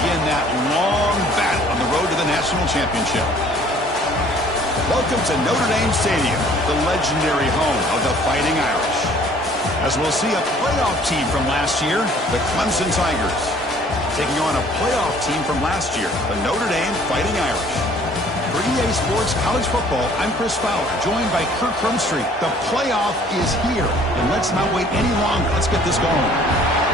begin that long battle on the road to the national championship. Welcome to Notre Dame Stadium, the legendary home of the Fighting Irish. As we'll see a playoff team from last year, the Clemson Tigers, taking on a playoff team from last year, the Notre Dame Fighting Irish. For EA Sports College Football, I'm Chris Fowler, joined by Kirk Crumstreet. The playoff is here, and let's not wait any longer. Let's get this going.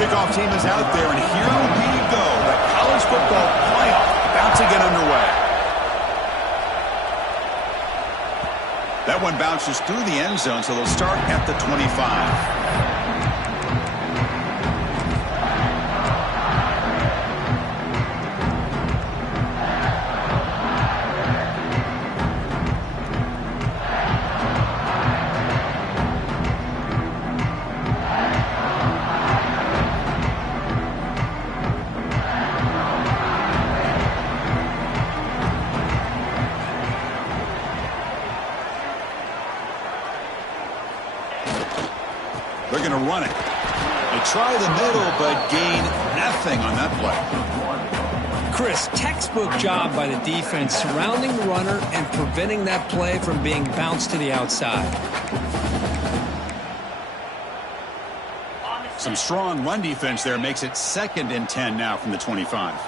Kickoff team is out there, and here we go. The college football playoff about to get underway. That one bounces through the end zone, so they'll start at the 25. They're going to run it. They try the middle, but gain nothing on that play. Chris, textbook job by the defense surrounding the runner and preventing that play from being bounced to the outside. Some strong run defense there makes it 2nd and 10 now from the 25.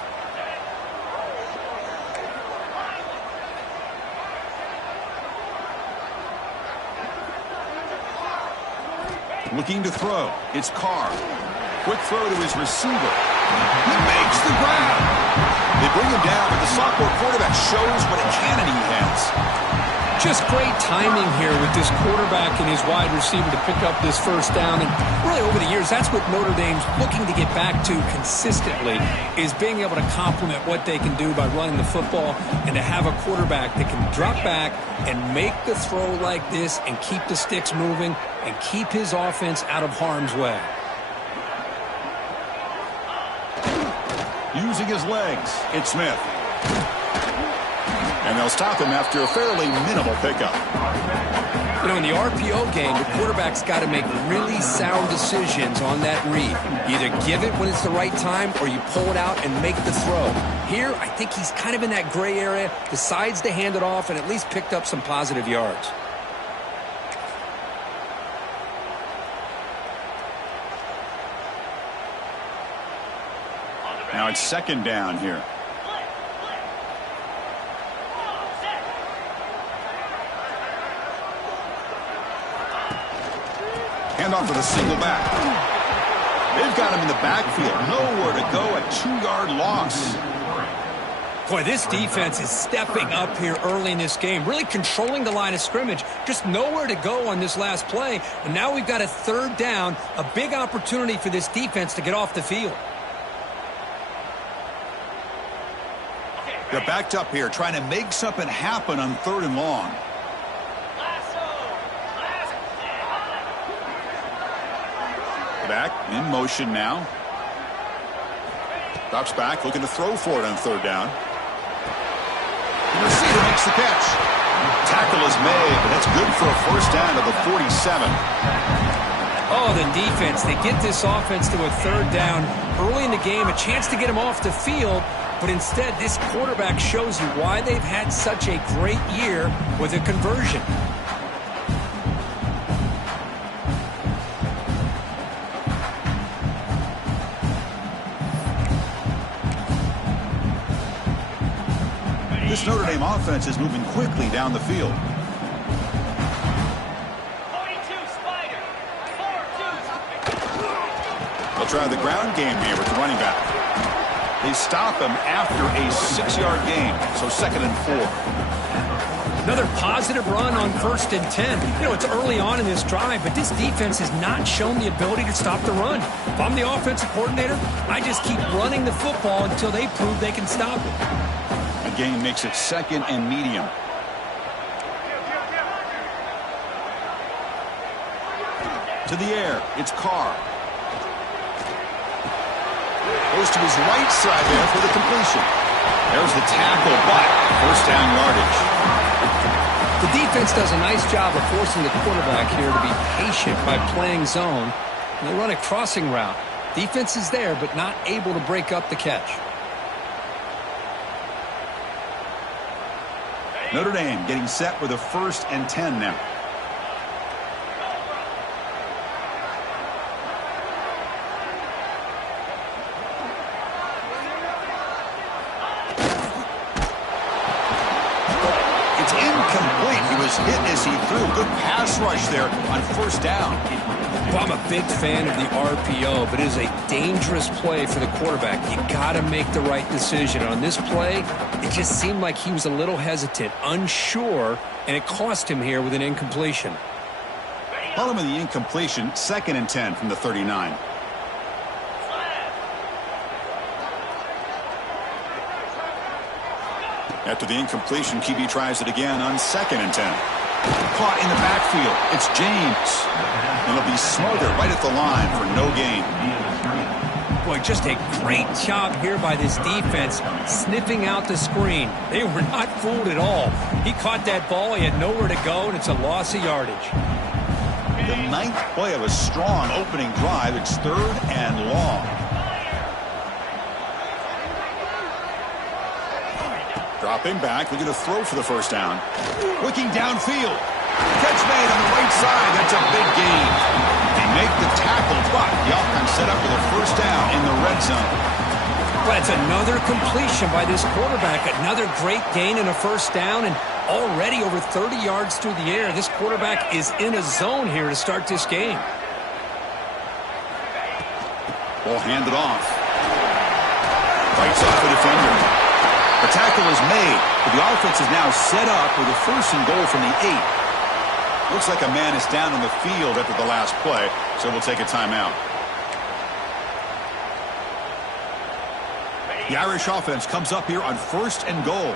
Looking to throw. It's Carr. Quick throw to his receiver. He makes the grab. They bring him down, but the sophomore quarterback shows what a cannon he has. Just great timing here with this quarterback and his wide receiver to pick up this first down. And really over the years, that's what Notre Dame's looking to get back to consistently, is being able to complement what they can do by running the football and to have a quarterback that can drop back and make the throw like this and keep the sticks moving and keep his offense out of harm's way. Using his legs, it's Smith. And they'll stop him after a fairly minimal pickup. You know, in the RPO game, the quarterback's got to make really sound decisions on that read. You either give it when it's the right time or you pull it out and make the throw. Here, I think he's kind of in that gray area, decides to hand it off and at least picked up some positive yards. Now it's 2nd down here. Handoff for the single back. They've got him in the backfield. Nowhere to go, a 2-yard loss. Boy, this defense is stepping up here early in this game, really controlling the line of scrimmage. Just nowhere to go on this last play. And now we've got a 3rd down, a big opportunity for this defense to get off the field. They're backed up here, trying to make something happen on 3rd and long. Back in motion now. Drops back, looking to throw for it on 3rd down. The receiver makes the catch. Tackle is made, but that's good for a first down to the 47. Oh, the defense, they get this offense to a 3rd down early in the game, a chance to get him off the field, but instead this quarterback shows you why they've had such a great year with a conversion. This Notre Dame offense is moving quickly down the field. 42 Spider. 4-2. They'll try the ground game here with the running back. They stop him after a 6-yard gain, so 2nd and 4. Another positive run on 1st and 10. You know, it's early on in this drive, but this defense has not shown the ability to stop the run. If I'm the offensive coordinator, I just keep running the football until they prove they can stop it. The gain makes it 2nd and medium. To the air, it's Carr. Goes to his right side there for the completion. There's the tackle, but 1st down yardage. The defense does a nice job of forcing the quarterback here to be patient by playing zone. And they run a crossing route. Defense is there, but not able to break up the catch. Notre Dame getting set with a 1st and 10 now. Hit as he threw. Good pass rush there on 1st down. Well, I'm a big fan of the RPO, but it is a dangerous play for the quarterback. You got to make the right decision. On this play, it just seemed like he was a little hesitant, unsure, and it cost him here with an incompletion. Following the incompletion, 2nd and 10 from the 39. After the incompletion, QB tries it again on 2nd and 10. Caught in the backfield. It's James. And it'll be smothered right at the line for no gain. Boy, just a great job here by this defense, sniffing out the screen. They were not fooled at all. He caught that ball. He had nowhere to go, and it's a loss of yardage. The 9th play of a strong opening drive. It's 3rd and long. Dropping back, looking to throw for the 1st down. Looking downfield. Catch made on the right side. That's a big gain. They make the tackle, but the offense set up with a 1st down in the red zone. But it's another completion by this quarterback. Another great gain and a 1st down, and already over 30 yards through the air. This quarterback is in a zone here to start this game. Ball handed off. Fights off the defender. The tackle is made, but the offense is now set up with a 1st and goal from the 8. Looks like a man is down on the field after the last play, so we'll take a timeout. The Irish offense comes up here on 1st and goal.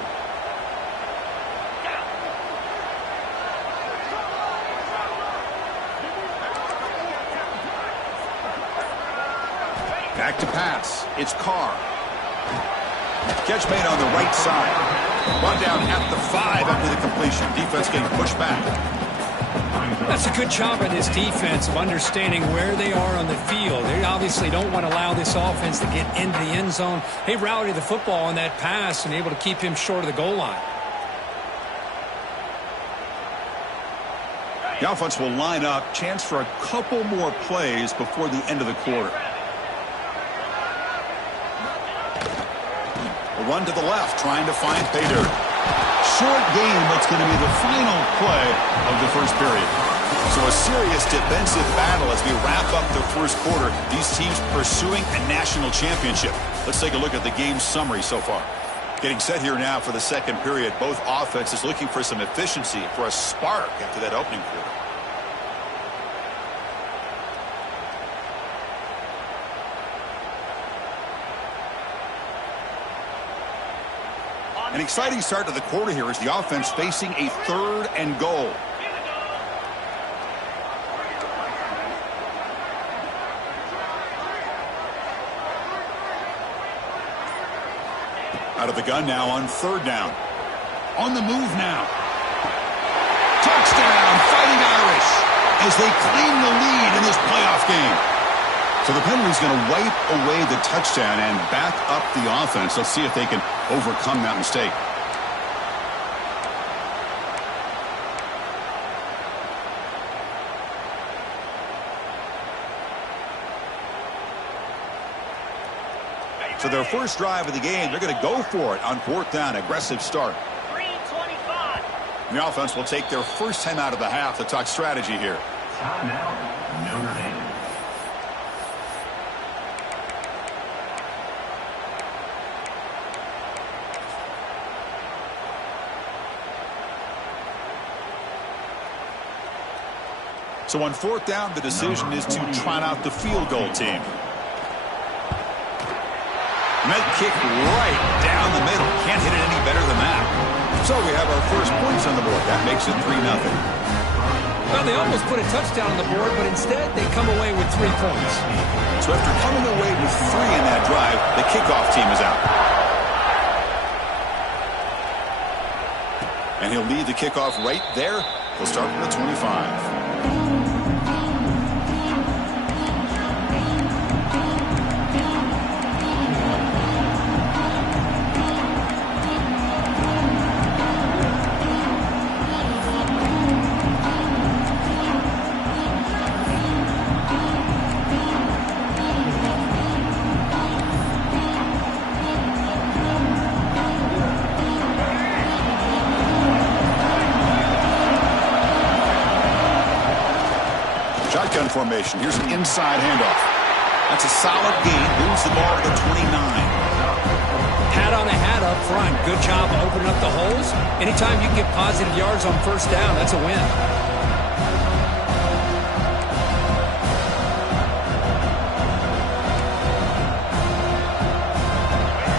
Back to pass. It's Carr. Catch made on the right side. Run down at the 5 after the completion. Defense getting pushed back. That's a good job by this defense of understanding where they are on the field. They obviously don't want to allow this offense to get into the end zone. They rallied the football on that pass and able to keep him short of the goal line. The offense will line up. Chance for a couple more plays before the end of the quarter. Run to the left, trying to find pay dirt. Short game, but it's going to be the final play of the 1st period. So a serious defensive battle as we wrap up the 1st quarter. These teams pursuing a national championship. Let's take a look at the game summary so far. Getting set here now for the 2nd period. Both offenses looking for some efficiency, for a spark after that opening quarter. An exciting start to the quarter here as the offense facing a 3rd and goal. Out of the gun now on 3rd down. On the move now. Touchdown, Fighting Irish, as they claim the lead in this playoff game. So the penalty's going to wipe away the touchdown and back up the offense. Let's see if they can overcome that mistake. So their 1st drive of the game, they're going to go for it on 4th down. Aggressive start. 3:25. The offense will take their 1st time out of the half to talk strategy here. Timeout, Notre Dame. So on fourth down, the decision is to trot out the field goal team. And that kick right down the middle. Can't hit it any better than that. So we have our first points on the board. That makes it 3-0. Well, they almost put a touchdown on the board, but instead they come away with 3 points. So after coming away with 3 in that drive, the kickoff team is out. And he'll lead the kickoff right there. He'll start from the 25. Shotgun formation. Here's an inside handoff. That's a solid gain. Moves the ball to the 29. Hat on a hat up front. Good job opening up the holes. Anytime you can get positive yards on first down, that's a win.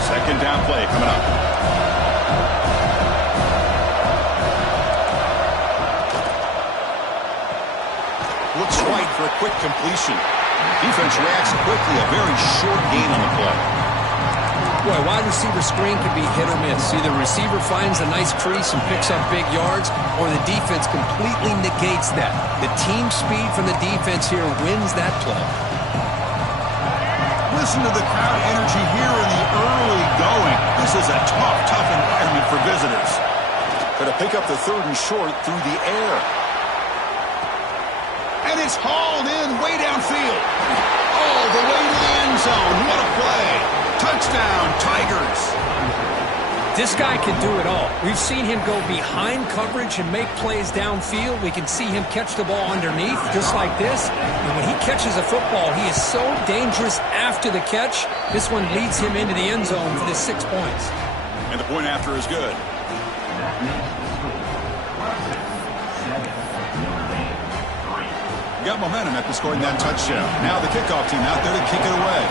Second down play coming up. Looks right for a quick completion. Defense reacts quickly. A very short gain on the play. Boy, wide receiver screen can be hit or miss. Either receiver finds a nice crease and picks up big yards, or the defense completely negates that. The team speed from the defense here wins that play. Listen to the crowd energy here in the early going. This is a tough environment for visitors. Going to pick up the 3rd and short through the air. And it's hauled in way downfield. All the way to the end zone. What a play. Touchdown, Tigers. This guy can do it all. We've seen him go behind coverage and make plays downfield. We can see him catch the ball underneath, just like this. And when he catches a football, he is so dangerous after the catch. This one leads him into the end zone for the 6 points. And the point after is good. Got momentum after scoring that touchdown. Now the kickoff team out there to kick it away.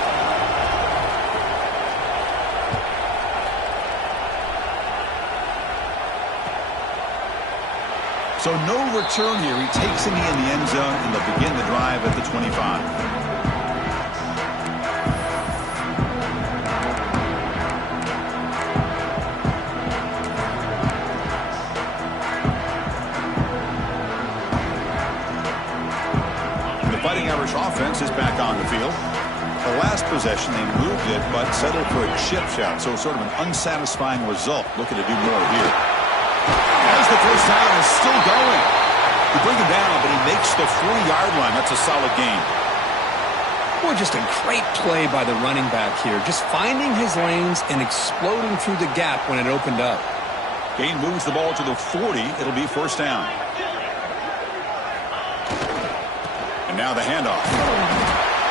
So no return here. He takes it in the end zone, and they'll begin the drive at the 25. Fighting Irish offense is back on the field. The last possession, they moved it, but settled for a chip shot, so sort of an unsatisfying result. Looking to do more here. As the first down is still going. You bring him down, but he makes the 4-yard line. That's a solid gain. Boy, just a great play by the running back here. Just finding his lanes and exploding through the gap when it opened up. Gain moves the ball to the 40. It'll be first down. Now the handoff.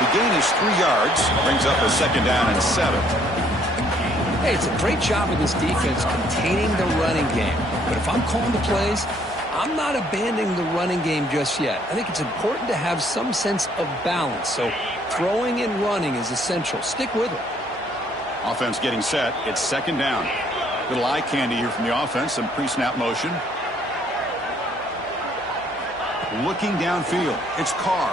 The gain is 3 yards. Brings up a 2nd down and 7. Hey, it's a great job of this defense containing the running game. But if I'm calling the plays, I'm not abandoning the running game just yet. I think it's important to have some sense of balance. So throwing and running is essential. Stick with it. Offense getting set. It's 2nd down. Little eye candy here from the offense. Some pre-snap motion. Looking downfield. It's Carr.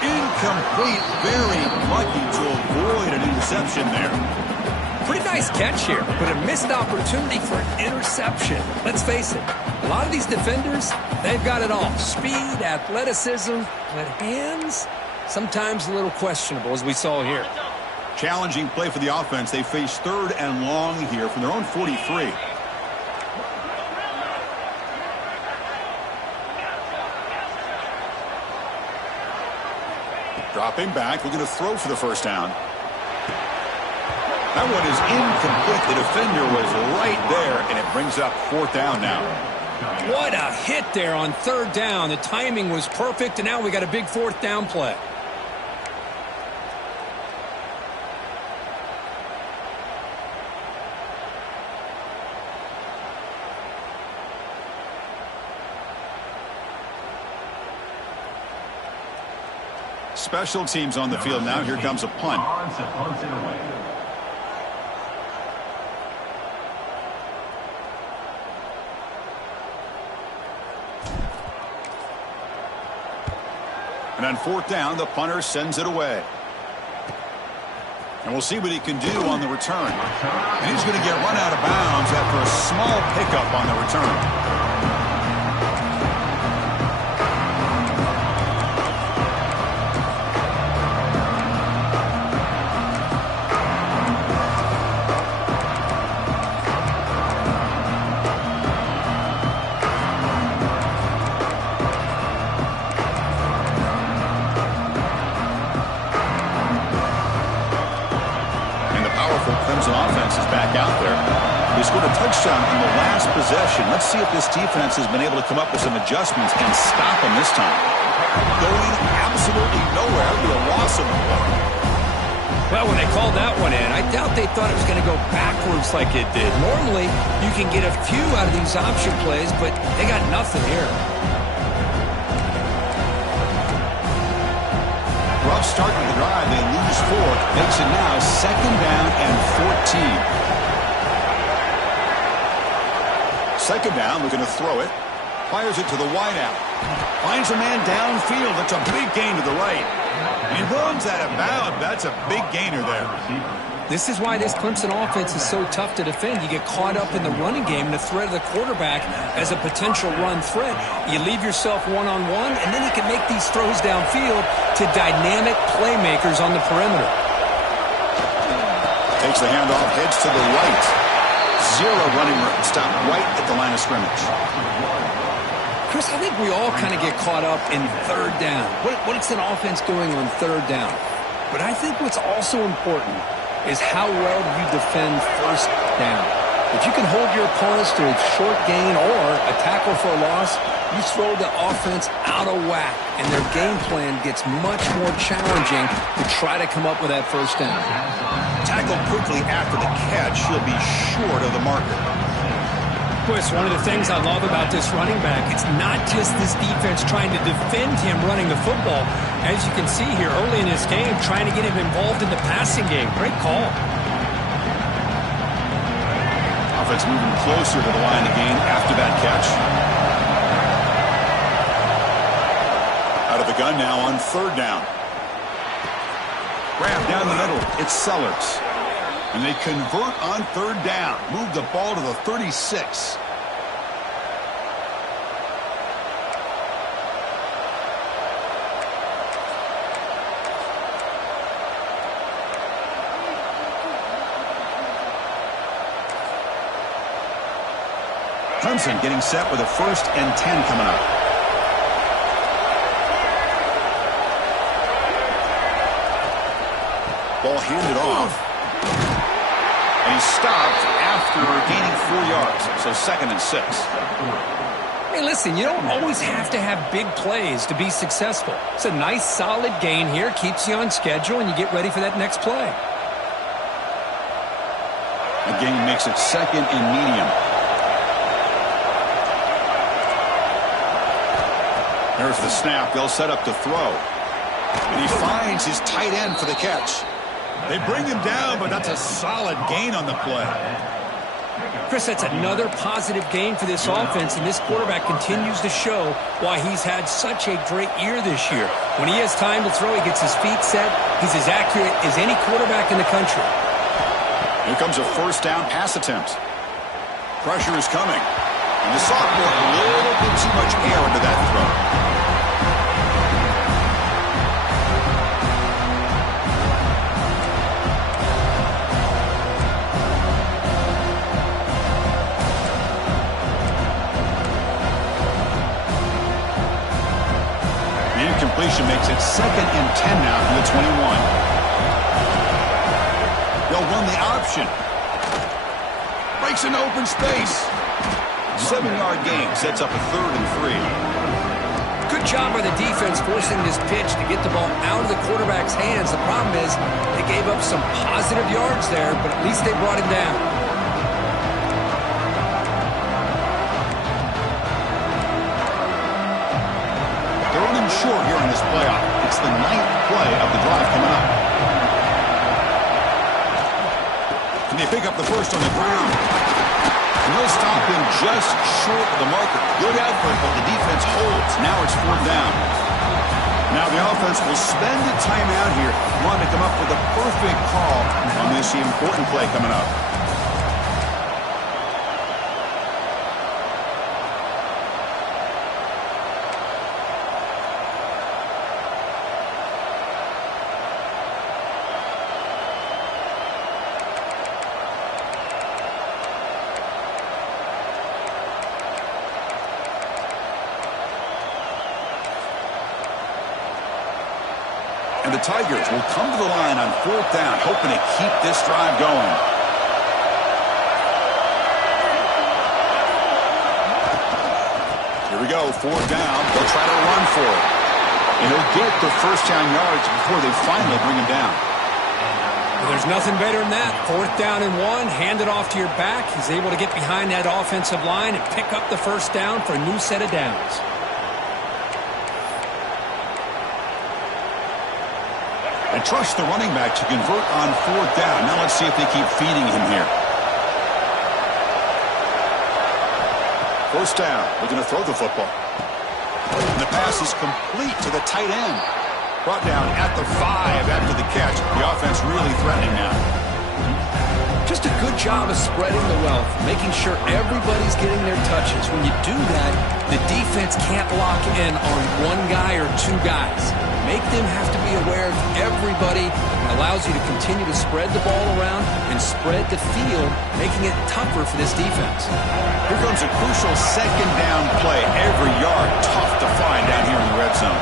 Incomplete. Very lucky to avoid an interception there. Pretty nice catch here, but a missed opportunity for an interception. Let's face it, a lot of these defenders, they've got it all. Speed, athleticism, but hands, sometimes a little questionable, as we saw here. Challenging play for the offense. They face 3rd and long here from their own 43. Dropping back, looking to throw for the first down. That one is incomplete. The defender was right there, and it brings up 4th down now. What a hit there on 3rd down. The timing was perfect, and now we got a big 4th down play. Special teams on the field now. Here comes a punt. Punts it away. And on fourth down, the punter sends it away. And we'll see what he can do on the return. And he's going to get run out of bounds after a small pickup on the return. Clemson offense is back out there. They scored a touchdown in the last possession. Let's see if this defense has been able to come up with some adjustments and stop them this time. Going absolutely nowhere. It'll be a loss of the ball. Well, when they called that one in, I doubt they thought it was going to go backwards like it did. Normally, you can get a few out of these option plays, but they got nothing here. Rough start to the drive. They lose 4. Makes it now 2nd down and 14. 2nd down. We're going to throw it. Fires it to the wideout. Finds a man downfield. That's a big gain to the right. And he runs out of bounds. That's a big gainer there. This is why this Clemson offense is so tough to defend. You get caught up in the running game and the threat of the quarterback as a potential run threat. You leave yourself one-on-one, and then you can make these throws downfield to dynamic playmakers on the perimeter. Takes the handoff, heads to the right. 0 running room. Stop right at the line of scrimmage. Chris, I think we all kind of get caught up in 3rd down. What's an offense doing on 3rd down? But I think what's also important is how well you defend 1st down. If you can hold your opponents to a short gain or a tackle for a loss, you throw the offense out of whack, and their game plan gets much more challenging to try to come up with that 1st down. Tackled quickly after the catch. He'll be short of the marker. Chris, one of the things I love about this running back, it's not just this defense trying to defend him running the football. As you can see here early in this game, trying to get him involved in the passing game. Great call. Offense moving closer to the line of gain after that catch. Out of the gun now on 3rd down. Grab down the middle. It's Sellers. And they convert on 3rd down. Move the ball to the 36. Clemson getting set with a 1st and 10 coming up. Ball handed off. And he stopped after gaining 4 yards. So 2nd and 6. Hey, listen, you don't always have to have big plays to be successful. It's a nice, solid gain here. Keeps you on schedule, and you get ready for that next play. The gain makes it 2nd and medium. There's the snap. They'll set up to throw. And he finds his tight end for the catch. They bring him down, but that's a solid gain on the play. Chris, that's another positive gain for this offense, and this quarterback continues to show why he's had such a great year this year. When he has time to throw, he gets his feet set. He's as accurate as any quarterback in the country. Here comes a 1st down pass attempt. Pressure is coming. And the sophomore, a little bit too much air into that throw. Completion makes it 2nd and 10 now from the 21. They'll run the option. Breaks an open space. 7-yard gain sets up a 3rd and 3. Good job by the defense forcing this pitch to get the ball out of the quarterback's hands. The problem is they gave up some positive yards there, but at least they brought him down. short here in this playoff. It's the 9th play of the drive coming up. And they pick up the first on the ground. And they'll stop him just short of the marker. Good effort, but the defense holds. Now it's 4th down. Now the offense will spend a timeout here. Want to come up with a perfect call on this important play coming up. And the Tigers will come to the line on 4th down, hoping to keep this drive going. Here we go, 4th down. They'll try to run for it. And he'll get the first down yards before they finally bring him down. Well, there's nothing better than that. 4th down and 1, hand it off to your back. He's able to get behind that offensive line and pick up the first down for a new set of downs. And trust the running back to convert on 4th down. Now let's see if they keep feeding him here. 1st down. We're going to throw the football. And the pass is complete to the tight end. Brought down at the 5 after the catch. The offense really threatening now. Just a good job of spreading the wealth, making sure everybody's getting their touches. When you do that, the defense can't lock in on one guy or two guys. Make them have to be aware of everybody. It allows you to continue to spread the ball around and spread the field, making it tougher for this defense. Here comes a crucial 2nd down play. Every yard tough to find down here in the red zone.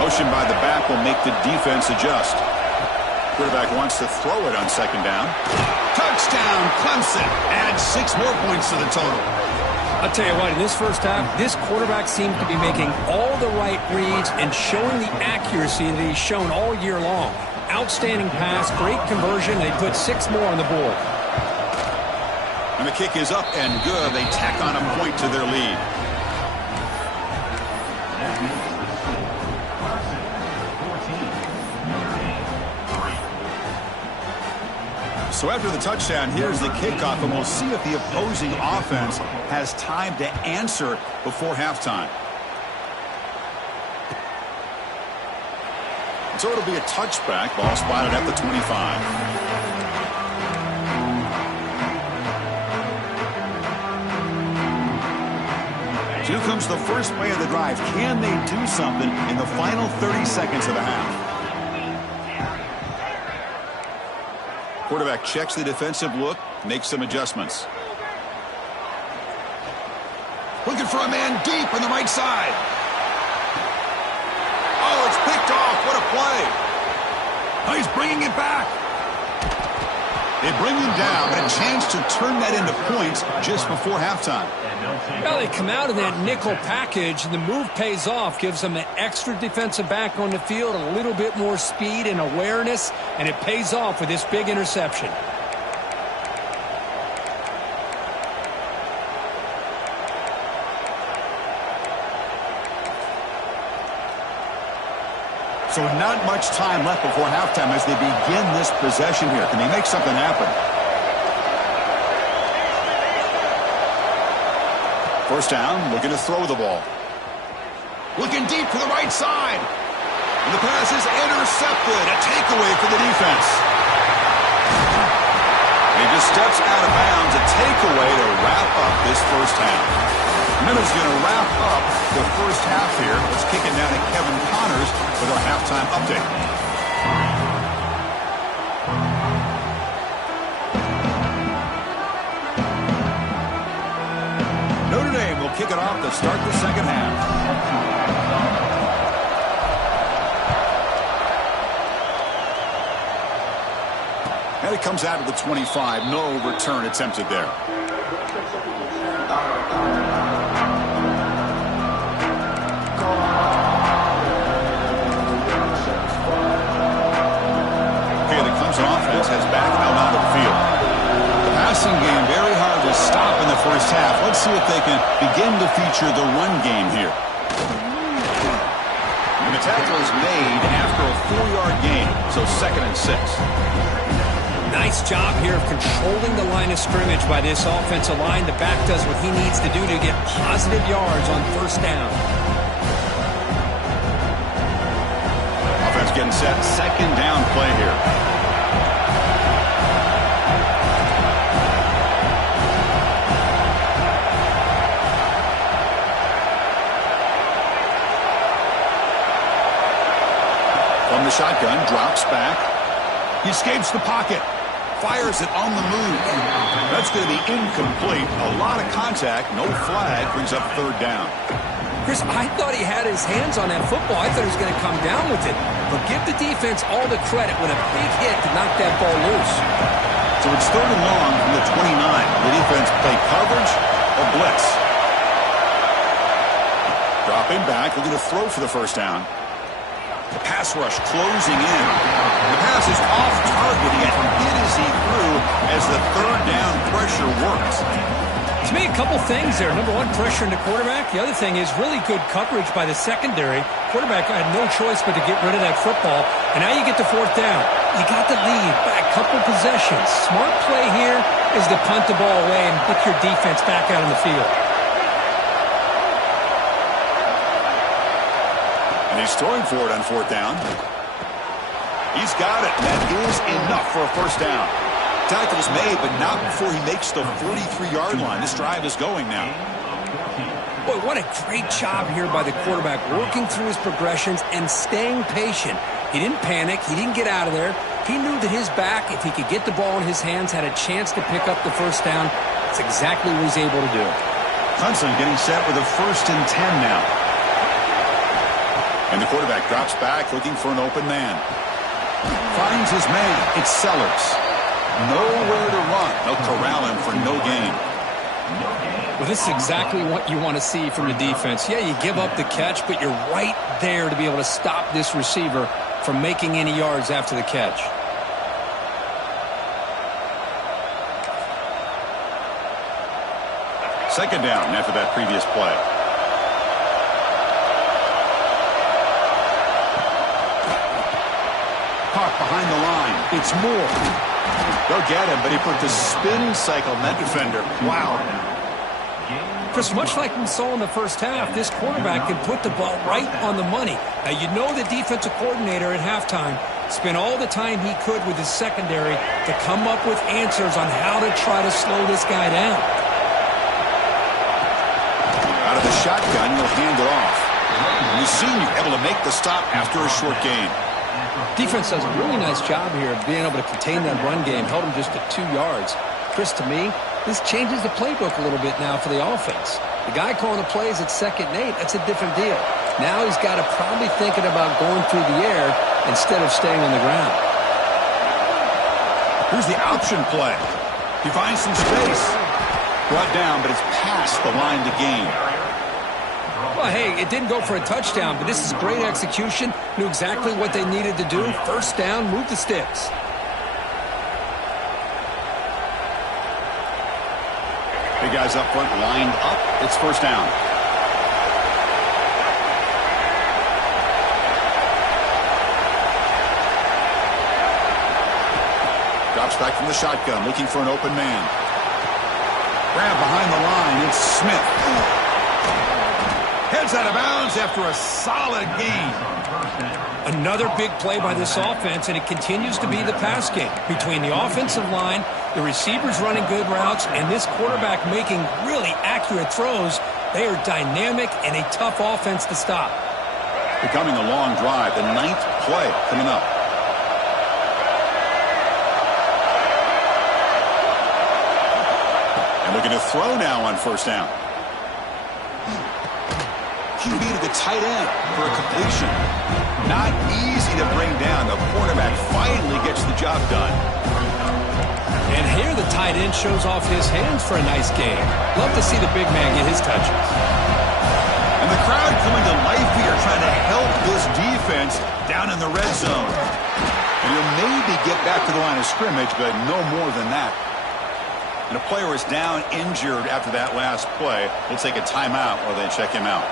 Motion by the back will make the defense adjust. Quarterback wants to throw it on 2nd down. Touchdown, Clemson. Add 6 more points to the total. I'll tell you what, in this first half, this quarterback seems to be making all the right reads and showing the accuracy that he's shown all year long. Outstanding pass, great conversion. They put 6 more on the board. And the kick is up and good. They tack on a point to their lead. So after the touchdown, here's the kickoff, and we'll see if the opposing offense has time to answer before halftime. So it'll be a touchback. Ball spotted at the 25. So here comes the first play of the drive. Can they do something in the final 30 seconds of the half? Quarterback checks the defensive look, makes some adjustments. Looking for a man deep on the right side. Oh, it's picked off. What a play. Oh, he's bringing it back. They bring him down, but a chance to turn that into points just before halftime. Well, they come out in that nickel package, and the move pays off, gives them an extra defensive back on the field, a little bit more speed and awareness, and it pays off with this big interception. So not much time left before halftime as they begin this possession here. Can they make something happen? First down, looking to throw the ball. Looking deep to the right side. And the pass is intercepted. A takeaway for the defense. He just steps out of bounds. A takeaway to wrap up this first half. Minutes going to wrap up the first half here. Let's kick it down to Kevin Connors with our halftime update. Notre Dame will kick it off to start the second half. And it comes out of the 25. No return attempted there. Clemson offense has backpedaled onto the field. The passing game very hard to stop in the first half. Let's see if they can begin to feature the run game here. And the tackle is made after a 4-yard gain, so 2nd and 6. Nice job here of controlling the line of scrimmage by this offensive line. The back does what he needs to do to get positive yards on 1st down. Offense getting set. 2nd down play here. From the shotgun, drops back. He escapes the pocket. Fires it on the move. That's going to be incomplete. A lot of contact. No flag. Brings up 3rd down. Chris, I thought he had his hands on that football. I thought he was going to come down with it. But give the defense all the credit with a big hit to knock that ball loose. So it's 3rd and long from the 29. The defense play coverage or blitz. Dropping back. Looking to throw for the 1st down. The pass rush closing in. The pass is off target. He got hit as he threw as the 3rd down pressure works. To me, a couple things there. Number one, pressure in the quarterback. The other thing is really good coverage by the secondary. Quarterback had no choice but to get rid of that football. And now you get the 4th down. You got the lead by a couple possessions. Smart play here is to punt the ball away and put your defense back out on the field. And he's throwing for it on 4th down. He's got it. That is enough for a 1st down. Tackle's made, but not before he makes the 43-yard line. This drive is going now. Boy, what a great job here by the quarterback, working through his progressions and staying patient. He didn't panic. He didn't get out of there. He knew that his back, if he could get the ball in his hands, had a chance to pick up the 1st down. That's exactly what he's able to do. Clemson getting set with a 1st and 10 now. And the quarterback drops back, looking for an open man. Finds his man. It's Sellers. Nowhere to run. They'll corral him for no gain. Well, this is exactly what you want to see from the defense. Yeah, you give up the catch, but you're right there to be able to stop this receiver from making any yards after the catch. Second down after that previous play. Caught behind the line. It's Moore. They'll get him, but he put the spin cycle on that defender. Wow. Chris, much like we saw in the 1st half, this quarterback can put the ball right on the money. Now, you know the defensive coordinator at halftime spent all the time he could with his secondary to come up with answers on how to try to slow this guy down. Out of the shotgun, he'll hand it off. And the senior able to make the stop after a short gain. Defense does a really nice job here of being able to contain that run game, held him just to 2 yards. Chris, to me, this changes the playbook a little bit now for the offense. The guy calling the plays at 2nd and 8, that's a different deal. Now he's got to probably thinking about going through the air instead of staying on the ground. Here's the option play. He finds some space. Brought down, but it's past the line to gain. Well, hey, it didn't go for a touchdown, but this is great execution. Knew exactly what they needed to do. 1st down, move the sticks. Big guys up front lined up. It's 1st down. Drops back from the shotgun, looking for an open man. Grab behind the line. It's Smith. Heads out of bounds after a solid gain. Another big play by this offense, and it continues to be the pass game. Between the offensive line, the receivers running good routes, and this quarterback making really accurate throws, they are dynamic and a tough offense to stop. Becoming a long drive, the 9th play coming up. And looking to throw now on 1st down. QB to the tight end for a completion. Not easy to bring down. The quarterback finally gets the job done. And here the tight end shows off his hands for a nice game. Love to see the big man get his touches. And the crowd coming to life here, trying to help this defense down in the red zone. And he'll maybe get back to the line of scrimmage, but no more than that. And a player is down injured after that last play. We'll take a timeout while they check him out.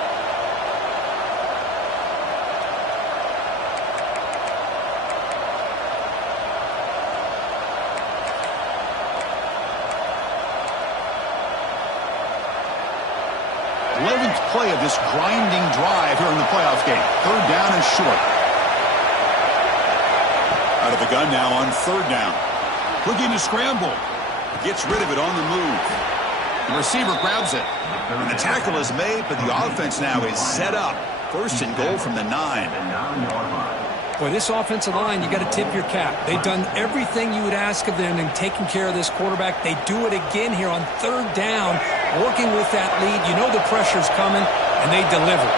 11th play of this grinding drive here in the playoff game. Third down and short. Out of the gun now on third down. Looking to scramble. Gets rid of it on the move. The receiver grabs it. And the tackle is made, but the offense now is set up. First and goal from the 9. Boy, this offensive line, you got to tip your cap. They've done everything you would ask of them in taking care of this quarterback. They do it again here on third down, working with that lead. You know the pressure's coming, and they deliver.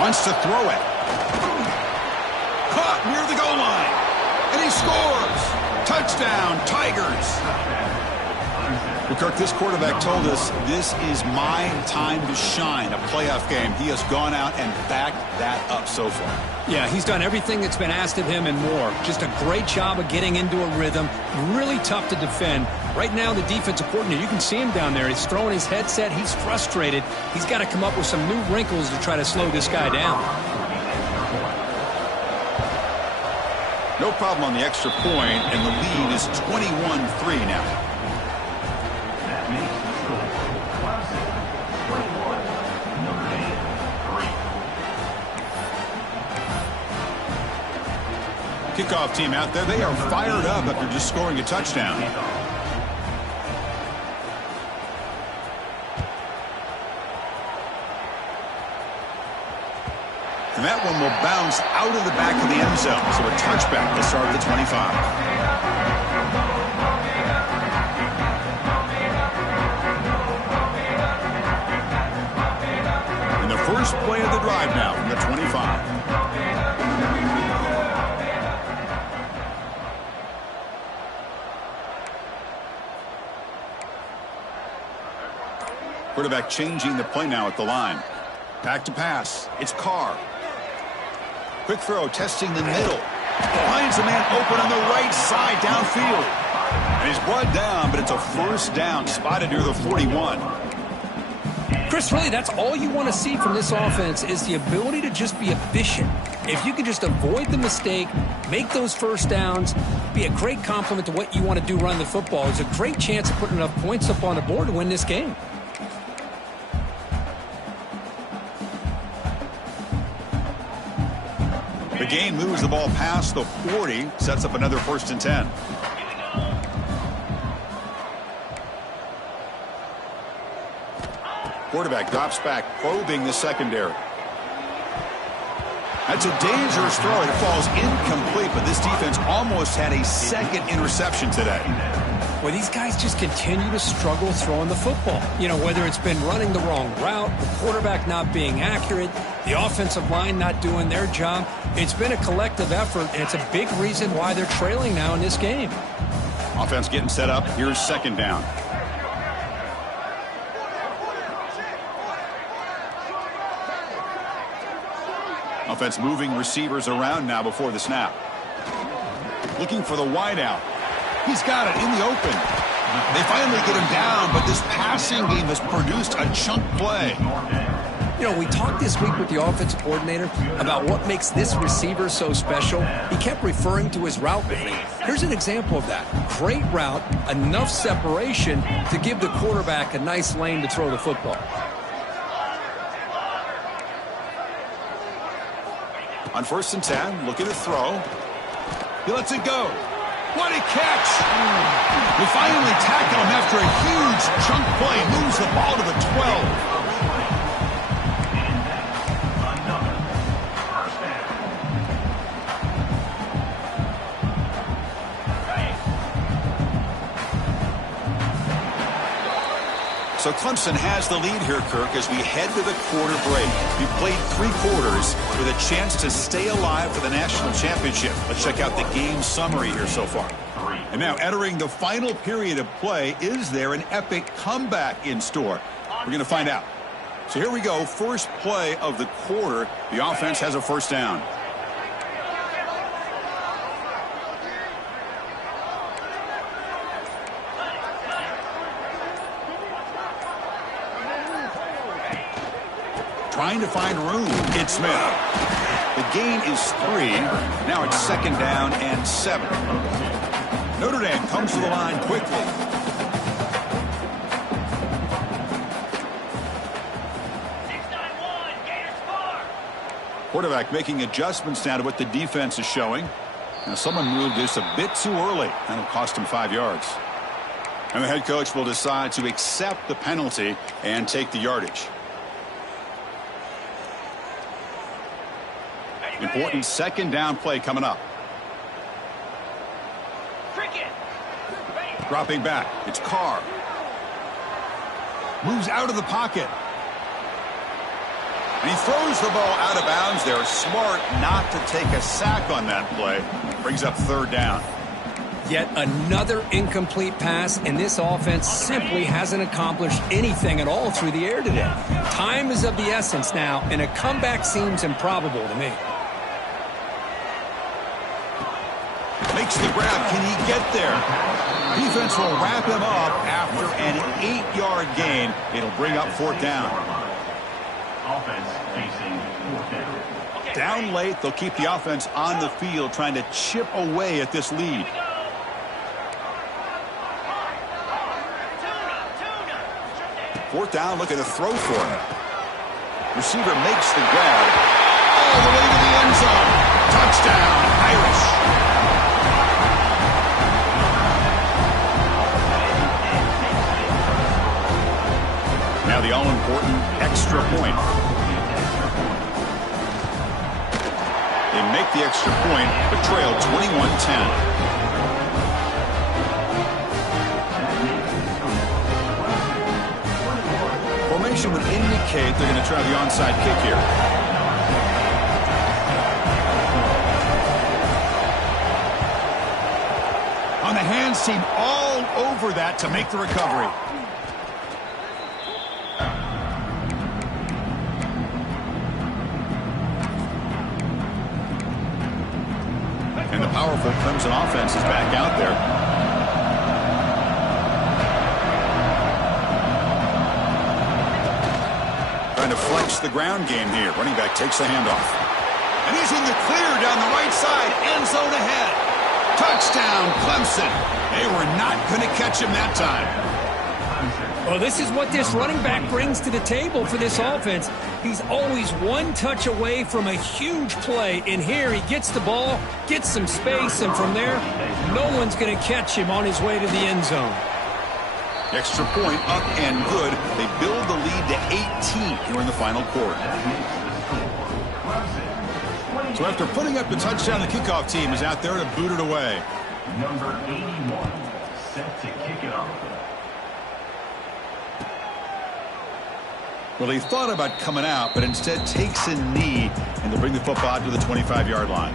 Wants to throw it. Caught near the goal line. And he scores. Touchdown, Tigers. Well, Kirk, this quarterback told us this is my time to shine, a playoff game. He has gone out and backed that up so far. Yeah, he's done everything that's been asked of him and more. Just a great job of getting into a rhythm. Really tough to defend. Right now, the defensive coordinator, you can see him down there. He's throwing his headset. He's frustrated. He's got to come up with some new wrinkles to try to slow this guy down. No problem on the extra point, and the lead is 21-3 now. Kickoff team out there. They are fired up after just scoring a touchdown. And that one will bounce out of the back of the end zone. So a touchback to start at the 25. And the first play of the drive now from the 25. Quarterback changing the play now at the line. Back to pass. It's Carr. Quick throw, testing the middle. Finds a man open on the right side downfield. And he's brought down, but it's a first down spotted near the 41. Chris, really, that's all you want to see from this offense is the ability to just be efficient. If you can just avoid the mistake, make those first downs, be a great compliment to what you want to do run the football. It's a great chance of putting enough points up on the board to win this game. The gain moves the ball past the 40, sets up another first and 10. Quarterback drops back, probing the secondary. That's a dangerous throw. It falls incomplete, but this defense almost had a second interception today. Well, these guys just continue to struggle throwing the football. You know, whether it's been running the wrong route, the quarterback not being accurate, the offensive line not doing their job. It's been a collective effort, and it's a big reason why they're trailing now in this game. Offense getting set up. Here's second down. Offense moving receivers around now before the snap. Looking for the wideout. He's got it in the open. They finally get him down, but this passing game has produced a chunk play. You know, we talked this week with the offensive coordinator about what makes this receiver so special. He kept referring to his route running. Here's an example of that. Great route, enough separation to give the quarterback a nice lane to throw the football. On first and 10, looking to throw. He lets it go. What a catch! We finally tackle him after a huge chunk play. Moves the ball to the 12. So Clemson has the lead here, Kirk, as we head to the quarter break. We played 3 quarters with a chance to stay alive for the national championship. Let's check out the game summary here so far. And now entering the final period of play, is there an epic comeback in store? We're going to find out. So here we go, first play of the quarter. The offense has a first down. Trying to find room. It's Smith. The gain is 3. Now it's second down and 7. Notre Dame comes to the line quickly. Quarterback making adjustments now to what the defense is showing. Now someone moved just a bit too early. That'll cost him 5 yards. And the head coach will decide to accept the penalty and take the yardage. Important second down play coming up. Dropping back. It's Carr. Moves out of the pocket. And he throws the ball out of bounds. They're smart not to take a sack on that play. Brings up third down. Yet another incomplete pass, and this offense simply hasn't accomplished anything at all through the air today. Time is of the essence now, and a comeback seems improbable to me. Makes the grab. Can he get there? Defense will wrap him up after an 8-yard gain. It'll bring up fourth down. Offense facing fourth down. Down late, they'll keep the offense on the field trying to chip away at this lead. Fourth down, looking to throw for him. Receiver makes the grab all the way to the end zone. Touchdown, Irish. Now the all-important extra point. They make the extra point, but trail 21-10. Formation would indicate they're going to try the onside kick here. On the hands team all over that to make the recovery. And the powerful Clemson offense is back out there. Trying to flex the ground game here. Running back takes the handoff. And he's in the clear down the right side. End zone ahead. Touchdown, Clemson. They were not going to catch him that time. Well, this is what this running back brings to the table for this offense. He's always one touch away from a huge play. And here he gets the ball, gets some space, and from there, no one's going to catch him on his way to the end zone. Extra point up and good. They build the lead to 18 here in the final quarter. So after putting up the touchdown, the kickoff team is out there to boot it away. Number 81 set to kick it off. Well, he thought about coming out, but instead takes a knee, and they'll bring the football out to the 25-yard line.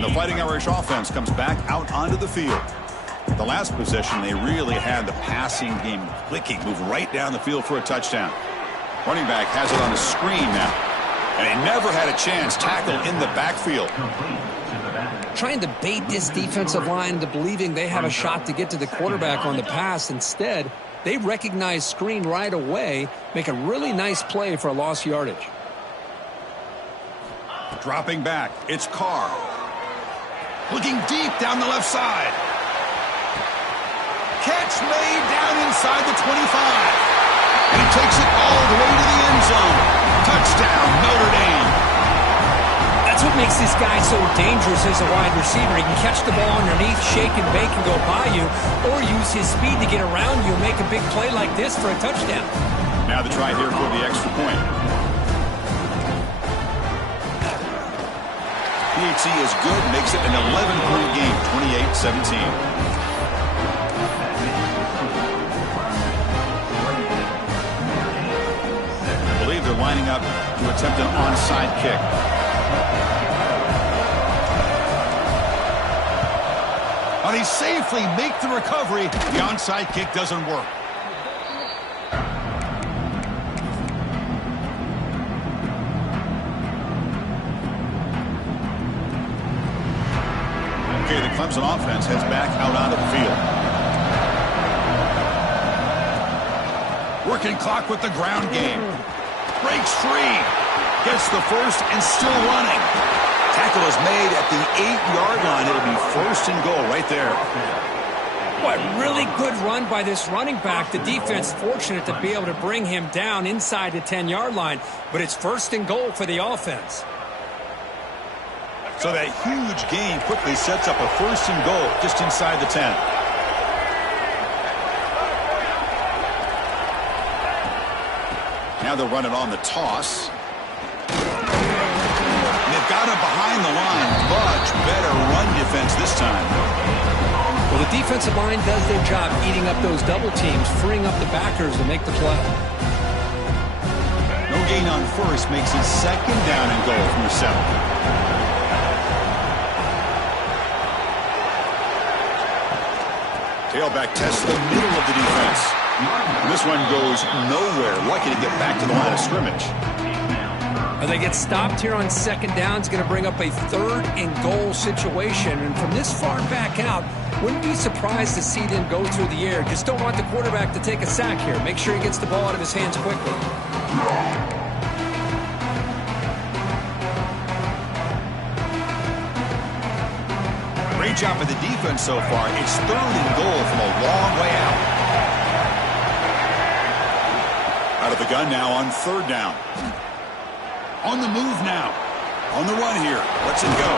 The Fighting Irish offense comes back out onto the field. The last possession, they really had the passing game clicking, move right down the field for a touchdown. Running back has it on the screen now. And he never had a chance. Tackle in the backfield. Trying to bait this defensive line into believing they have a shot to get to the quarterback on the pass. Instead, they recognize screen right away, make a really nice play for a lost yardage. Dropping back, it's Carr. Looking deep down the left side. Catch made down inside the 25. And he takes it all the way to the end zone. Touchdown, Notre Dame. That's what makes this guy so dangerous as a wide receiver. He can catch the ball underneath, shake and bake and go by you, or use his speed to get around you and make a big play like this for a touchdown. Now the try here for the extra point. PHC is good, makes it an 11-point game, 28-17. I believe they're lining up to attempt an onside kick. But they safely make the recovery. The onside kick doesn't work. Okay, the Clemson offense heads back out onto the field. Working clock with the ground game. Breaks free. Gets the first and still running. Tackle is made at the 8-yard line. It'll be first and goal right there. Boy, really good run by this running back. The defense fortunate to be able to bring him down inside the 10-yard line, but it's first and goal for the offense. So that huge gain quickly sets up a first and goal just inside the 10. Now they'll run it on the toss. And they've got him behind the line. Much better run defense this time. Well, the defensive line does their job eating up those double teams, freeing up the backers to make the play. No gain on first makes it second down and goal from the 7. Tailback tests the middle of the defense. And this one goes nowhere. Lucky to get back to the line of scrimmage. They get stopped here on second down. It's going to bring up a third and goal situation. And from this far back out, wouldn't be surprised to see them go through the air. Just don't want the quarterback to take a sack here. Make sure he gets the ball out of his hands quickly. Great job by the defense so far. It's third and goal from a long way out. Out of the gun now on third down. On the move now. On the run here. Lets it go.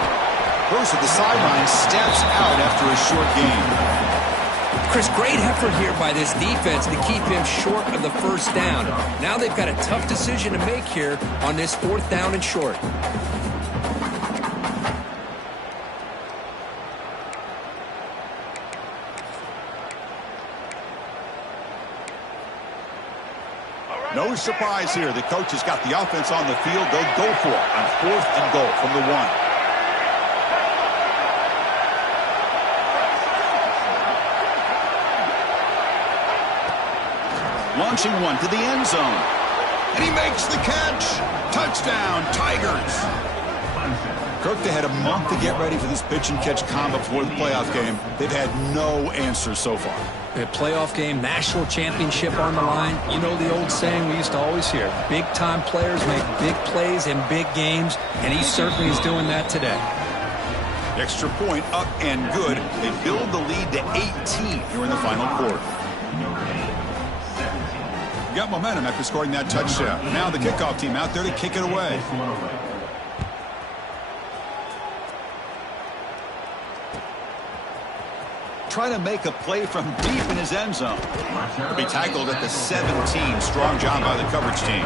Goes to the sideline. Steps out after a short gain. Chris, great effort here by this defense to keep him short of the first down. Now they've got a tough decision to make here on this fourth down and short. No surprise here. The coach has got the offense on the field. They'll go for it on fourth and goal from the 1. Launching one to the end zone. And he makes the catch. Touchdown, Tigers. Kirk, they had a month to get ready for this pitch and catch combo before the playoff game. They've had no answers so far. A playoff game, national championship on the line. You know the old saying we used to always hear. Big-time players make big plays in big games, and he certainly is doing that today. Extra point up and good. They build the lead to 18 here in the final quarter. Got momentum after scoring that touchdown. Now the kickoff team out there to kick it away. Trying to make a play from deep in his end zone. To be tackled at the 17. Strong job by the coverage team.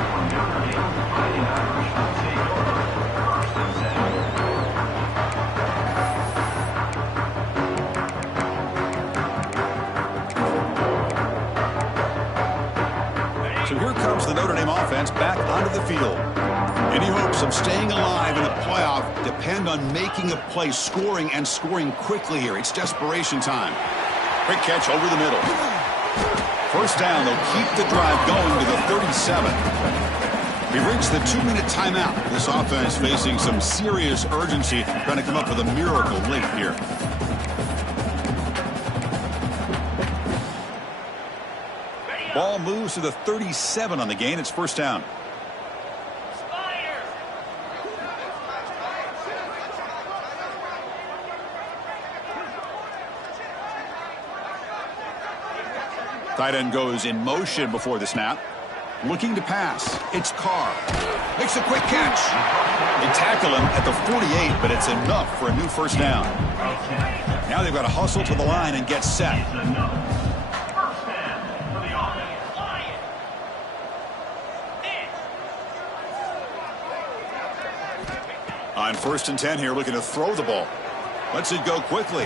So here comes the Notre Dame offense back onto the field. Any hopes of staying alive in the playoff depend on making a play, scoring, and scoring quickly here. It's desperation time. Quick catch over the middle. First down, they'll keep the drive going to the 37. We've reached the 2-minute timeout. This offense facing some serious urgency, trying to come up with a miracle late here. Ball moves to the 37 on the gain. It's first down. Tight end goes in motion before the snap. Looking to pass. It's Carr. Makes a quick catch. They tackle him at the 48, but it's enough for a new first down. Now they've got to hustle to the line and get set. On first and 10 here, looking to throw the ball. Lets it go quickly.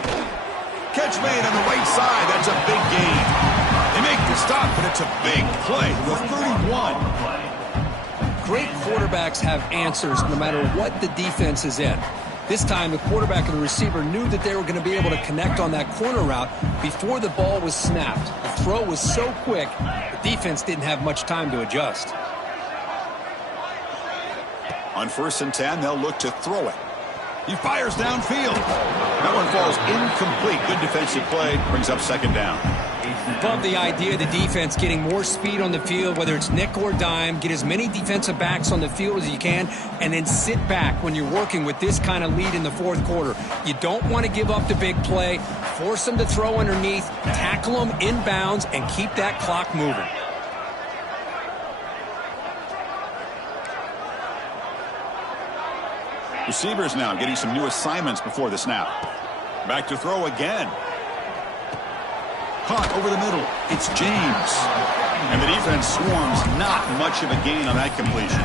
Catch made on the right side. That's a big gain. They make the stop, but it's a big play. The 31. Great quarterbacks have answers no matter what the defense is in. This time, the quarterback and the receiver knew that they were going to be able to connect on that corner route before the ball was snapped. The throw was so quick, the defense didn't have much time to adjust. On first and 10, they'll look to throw it. He fires downfield. That one falls incomplete. Good defensive play. Brings up second down. Love the idea of the defense getting more speed on the field, whether it's nickel or dime. Get as many defensive backs on the field as you can, and then sit back when you're working with this kind of lead in the fourth quarter. You don't want to give up the big play. Force them to throw underneath, tackle them inbounds, and keep that clock moving. Receivers now getting some new assignments before the snap. Back to throw again. Caught over the middle. It's James. And the defense swarms. Not much of a gain on that completion.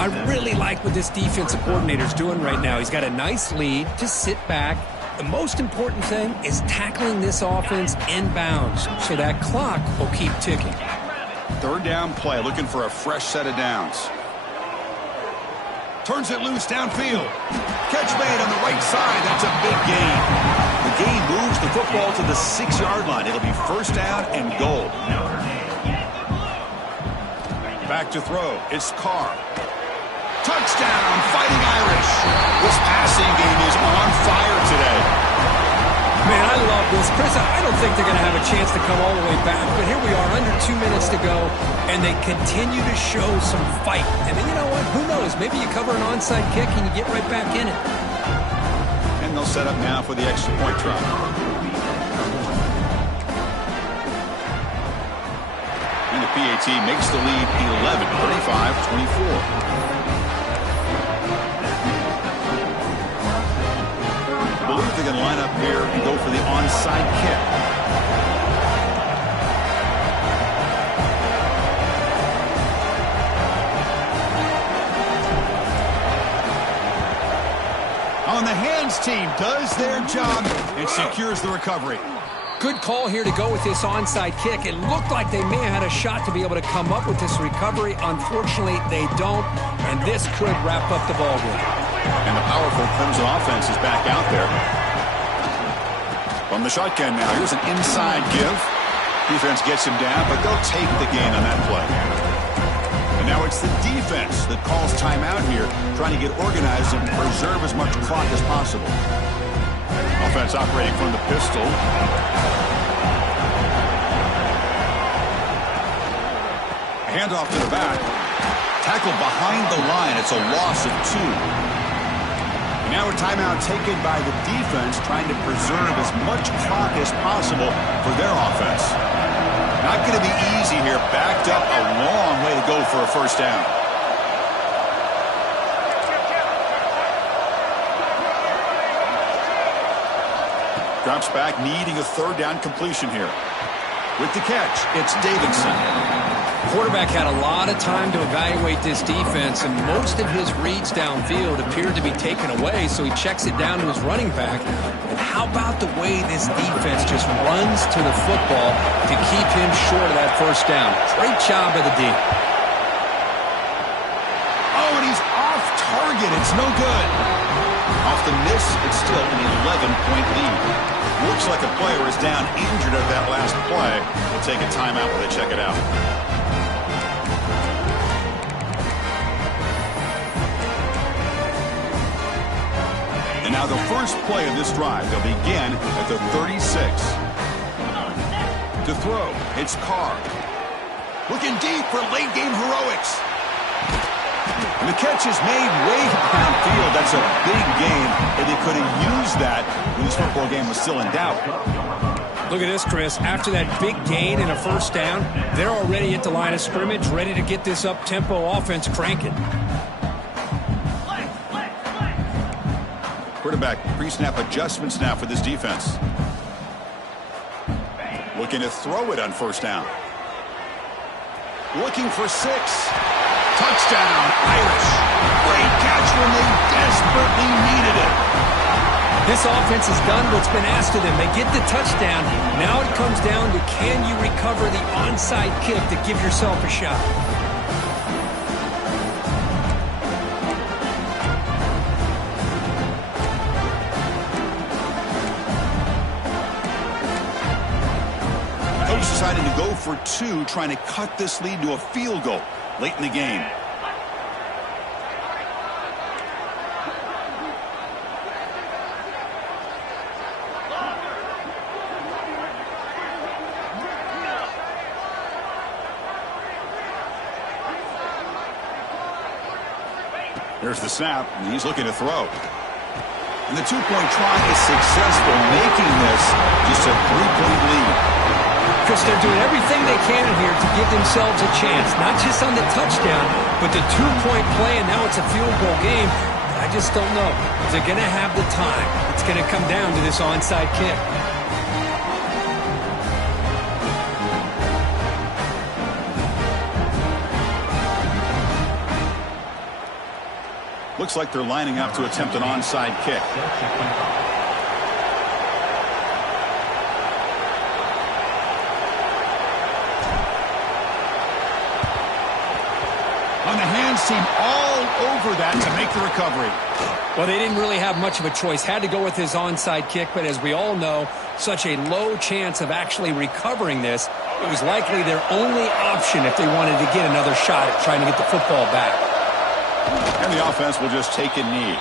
I really like what this defensive coordinator is doing right now. He's got a nice lead. Just sit back. The most important thing is tackling this offense inbounds so that clock will keep ticking. Third down play, looking for a fresh set of downs. Turns it loose downfield. Catch made on the right side. That's a big gain. The gain moves the football to the 6-yard line. It'll be first down and goal. Back to throw. It's Carr. Touchdown, Fighting Irish. This passing game is on fire today. Man, I love this. Chris, I don't think they're going to have a chance to come all the way back, but here we are, under 2 minutes to go, and they continue to show some fight. And then you know what? Who knows? Maybe you cover an onside kick and you get right back in it. And they'll set up now for the extra point try. And the PAT makes the lead 11, 35-24. I believe they're going to line up here and go for the onside kick. On the hands team does their job and secures the recovery. Good call here to go with this onside kick. It looked like they may have had a shot to be able to come up with this recovery. Unfortunately, they don't, and this could wrap up the ballgame. And the powerful Clemson offense is back out there. From the shotgun now, here's an inside give. Defense gets him down, but they'll take the gain on that play. And now it's the defense that calls timeout here, trying to get organized and preserve as much clock as possible. Offense operating from the pistol. Handoff to the back. Tackled behind the line. It's a loss of 2. Now a timeout taken by the defense, trying to preserve as much clock as possible for their offense. Not going to be easy here. Backed up a long way to go for a first down. Drops back, needing a third down completion here. With the catch, it's Davidson. Quarterback had a lot of time to evaluate this defense, and most of his reads downfield appeared to be taken away, so he checks it down to his running back. And how about the way this defense just runs to the football to keep him short of that first down? Great job by the D. Oh, and he's off target. It's no good. Off the miss, it's still an 11-point lead. Looks like a player is down injured at that last play. We'll take a timeout while they check it out. And now the first play of this drive. They'll begin at the 36. To throw, it's Carr. Looking deep for late game heroics. And the catch is made way downfield. That's a big gain, and they could have used that when this football game was still in doubt. Look at this, Chris. After that big gain and a first down, they're already at the line of scrimmage, ready to get this up-tempo offense cranking. Quarterback pre-snap adjustments now for this defense. Looking to throw it on first down. Looking for 6. Touchdown, Irish. Great catch when they desperately needed it. This offense has done what's been asked of them. They get the touchdown. Now it comes down to, can you recover the onside kick to give yourself a shot? Coach deciding to go for 2, trying to cut this lead to a field goal late in the game. There's the snap, and he's looking to throw. And the two-point try is successful, making this just a three-point lead. Chris, they're doing everything they can here to give themselves a chance, not just on the touchdown, but the two-point play, and now it's a field goal game. I just don't know. If they're going to have the time, it's going to come down to this onside kick. Looks like they're lining up to attempt an onside kick. On the hands team all over that to make the recovery. Well, they didn't really have much of a choice. Had to go with his onside kick, but as we all know, such a low chance of actually recovering this. It was likely their only option if they wanted to get another shot at trying to get the football back. And the offense will just take a knee.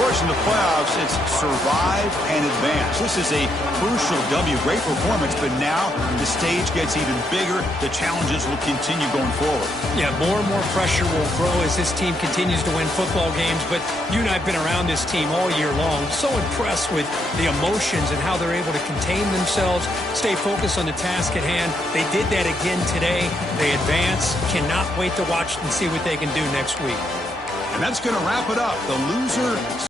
Of course, in the playoffs, it's survive and advance. This is a crucial W. Great performance, but now the stage gets even bigger. The challenges will continue going forward. Yeah, more and more pressure will grow as this team continues to win football games. But you and I have been around this team all year long. So impressed with the emotions and how they're able to contain themselves, stay focused on the task at hand. They did that again today. They advance. Cannot wait to watch and see what they can do next week. And that's going to wrap it up. The loser